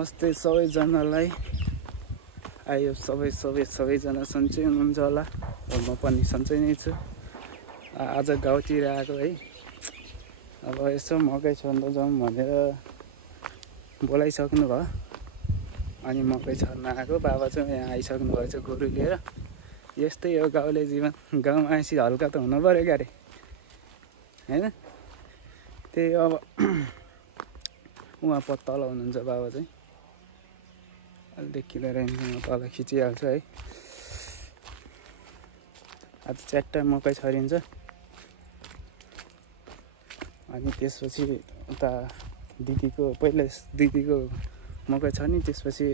नमस्ते सबैजनालाई। आयो सबैजना सन्चै हुनुहुन्छ होला। म पनि सन्चै नै छु। आज गाउँतिर आएको है। अब यसो मकै छर्न जाउँ भनेर बोलाइसक्नु भयो। अनि मकै छर्न आएको। बाबा चाहिँ यहाँ आइसक्नु भएछ गोरु लिएर। यस्तै हो गाउँले जीवन। गाउँमा आएपछि हल्का त हुनु पर्यो क्यारे, हैन? त्यही अब उहाँ तल हुनुहुन्छ बाबा चाहिँ। अलि देखिँदो रहेछ, म तल खिचिहाल्छु है। आज च्याट्ट मकै छरिन्छ। अनि त्यसपछि उता पहिला दिदीको मकै छ नि, त्यसपछि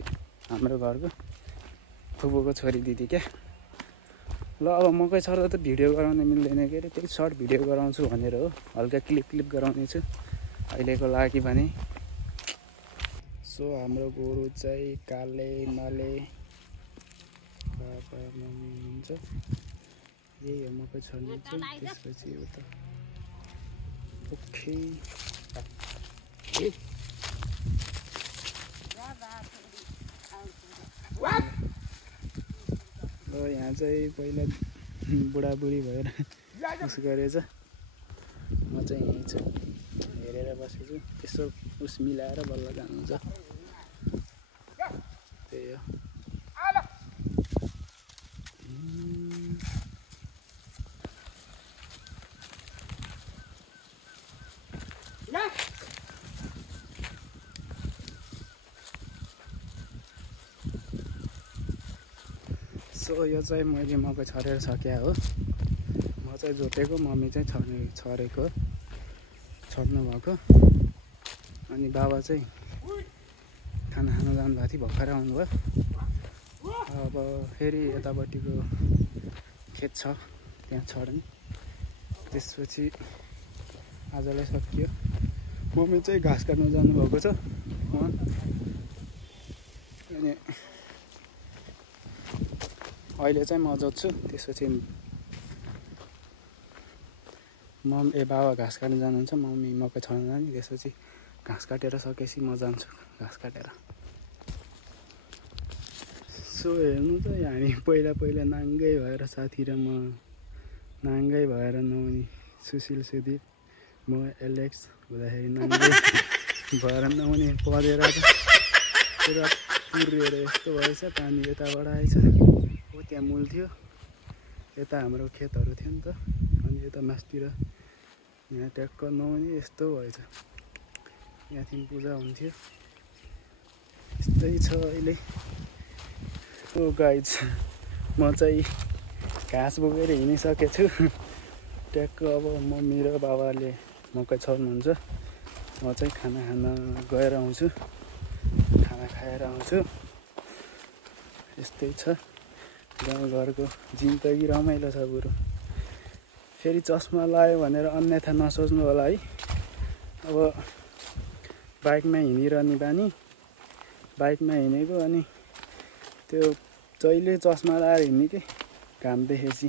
हाम्रो घरको फुपूको छोरी दिदी क्या। ल अब मकै छर्दा त भिडियो गराउन मिल्दैन के अरे, त्यही सर्ट भिडियो गराउँछु भनेर हो। हल्का क्लिप गराउने छु अहिलेको लागि भने। सो हाम्रो गोरु चाहिँ काले माले बाबा मम्मी हुनुहुन्छ। यही हो मकै छर्नु चाहिँ। त्यसपछि उता ओके ल यहाँ चाहिँ पहिला बुढाबुढी भएर उस गरेछ। म चाहिँ यहीँ छु, हेरेर बसेछु। यसो उस मिलाएर बल्ल जानुहुन्छ। त्यही हो। सो यो चाहिँ मैले मकै छरेर सकेँ हो। म चाहिँ जोतेको, मम्मी चाहिँ छर्नु भएको। अनि बाबा चाहिँ खाना खान जानुभएको थियो, भर्खर आउनुभयो। अब फेरि यतापट्टिको खेत छ, त्यहाँ छर्ने। त्यसपछि आजलाई सकियो। मम्मी चाहिँ घाँस काट्न जानुभएको छ उहाँ। अनि अहिले चाहिँ म जोत्छु। त्यसपछि बाबा घाँस काट्न जानुहुन्छ, मम्मी मकै छर्न जाने। त्यसपछि घाँस काटेर सकेपछि म जान्छु घाँस काटेर। सो हेर्नु त हामी पहिला नाङ्गै भएर, साथी र म नाङ्गै भएर नुहाउने। सुशील सुदीप म एलेक्स हुँदाखेरि नाङ्गै भएर नुहाउने परेर पुरा पुरेर यस्तो भएछ। पानी यताबाट आएछ, हो त्यहाँ मूल थियो, यता हाम्रो खेतहरू थियो नि त। अनि यता मासतिर यहाँ ट्याक्क नुहाउने यस्तो भएछ। यहाँदेखि पूजा हुन्थ्यो। यस्तै छ अहिले। ओ गाइज, म चाहिँ घाँस बोकेर हिँडिसकेको छु ट्याक्क। अब मम्मी र बाबाले मकै छर्नुहुन्छ। म चाहिँ खाना खान गएर आउँछु, खाना खाएर आउँछु। यस्तै छ गाउँघरको जिन्दगी। रमाइलो छ बरु। फेरि चस्मा लगायो भनेर अन्यथा नसोच्नु होला है। अब बाइकमा हिँडिरहने बानी, बाइकमा हिँडेको। अनि त्यो जहिले चस्मा लगाएर हिँड्ने कि घाम देखेपछि।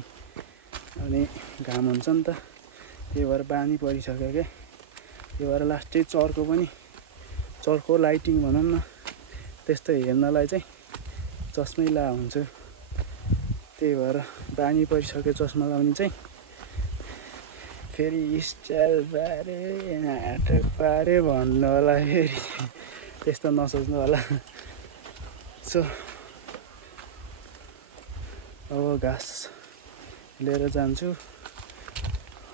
अनि घाम हुन्छ नि त, त्यही भएर बानी परिसक्यो क्या। त्यही भएर लास्टै चर्को लाइटिङ भनौँ न, त्यस्तो हेर्नलाई चाहिँ चस्मै लगाएको हुन्छु। त्यही भएर बानी परिसक्यो चस्मा लगाउने चाहिँ। फेरि स्टाइल पारे नाटक पारे भन्नु होला फेरि, त्यस्तो नसोच्नु होला। सो अब घाँस लिएर जान्छु।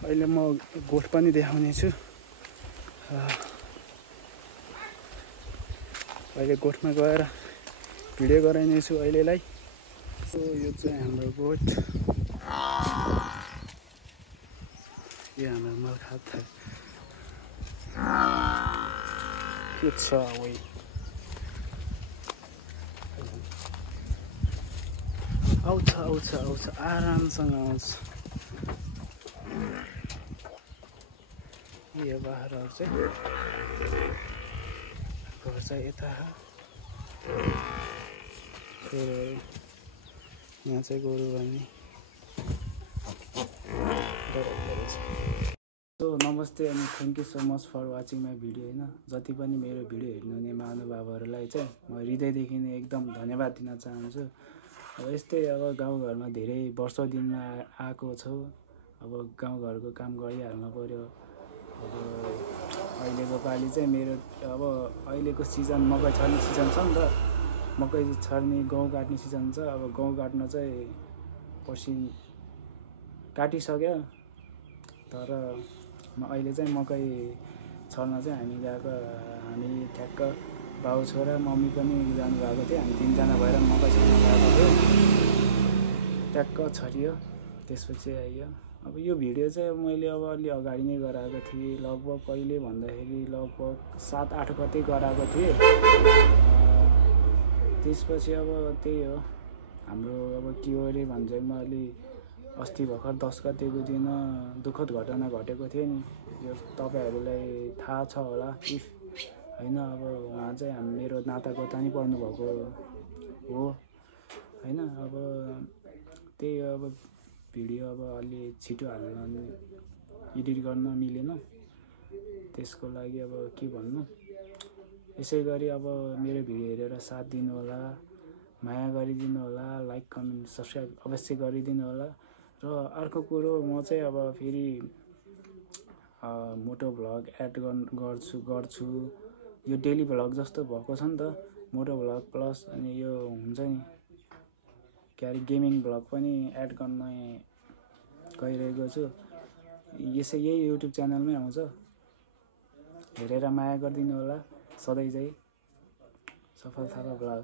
अहिले म गोठ पनि देखाउने छु। अहिले गोठमा गएर भिडियो गराइने छु अहिलेलाई। सो यो चाहिँ हाम्रो गोठ। यो हाम्रो मलखात के छ वही। आउँछ आरामसँग आउँछ। यो बाख्राहरू चाहिँ घर चाहिँ यता, यहाँ चाहिँ गोरु बाँध्ने। सो नमस्ते अनि thank you so much for watching my video होइन। जति पनि मेरो भिडियो हेर्नुहुने महानुभावहरूलाई चाहिँ म हृदयदेखि नै एकदम धन्यवाद दिन चाहन्छु। अब यस्तै अब गाउँघरमा धेरै वर्षौँ दिनमा आएको छु। अब गाउँघरको काम गरिहाल्नु पऱ्यो। अब अहिलेको पालि चाहिँ मेरो अब अहिलेको सिजन मकै छर्ने सिजन छ नि त। मकै छर्ने गहुँ काट्ने सिजन छ। अब गहुँ काट्न चाहिँ पर्सि काटिसक्यो, तर अहिले चाहिँ मकै छर्न चाहिँ हामी गएको। हामी ठ्याक्क बाउ छोरा मम्मी पनि जानुभएको थियो। हामी 3 जना भएर मकै छर्न गएको थियो। ट्याक्क छरियो, त्यसपछि आइयो। अब यो भिडियो चाहिँ मैले अब अलि अगाडि नै गराएको थिएँ। लगभग कहिले भन्दाखेरि लगभग 7-8 गते गराएको थिएँ। त्यसपछि अब त्यही हो हाम्रो अब के हो अरे भन्जेमा अलि अस्ति भर्खर 10 गतेको दिन दुःखद घटना घटेको थियो नि। यो तपाईहरूलाई थाहा छ होला इफ होइन। अब उहाँ चाहिँ मेरो नाताको तानी पर्नुभएको हो होइन। अब त्यही हो, अब भिडियो अब अलि छिटो हाल्न एडिट गर्न मिलेन, त्यसको लागि अब के भन्नु। यसै गरी अब मेरो भिडियो हेरेर साथ दिनु होला, माया गरिदिनु होला, लाइक कमेन्ट सब्सक्राइब अवश्य गरिदिनु होला। र अर्को कुरो म चाहिँ अब फेरि मोटो भ्लग एड गर्छु। यो डेली भ्लग जस्तो भएको छ नि त, मोटो भ्लग प्लस अनि यो हुन्छ नि के अरे गेमिङ भ्लग पनि एड गर्न गइरहेको छु। यही युट्युब च्यानलमै आउँछ, हेरेर माया गरिदिनु होला। सधैँ चाहिँ सफल थापा भ्लग।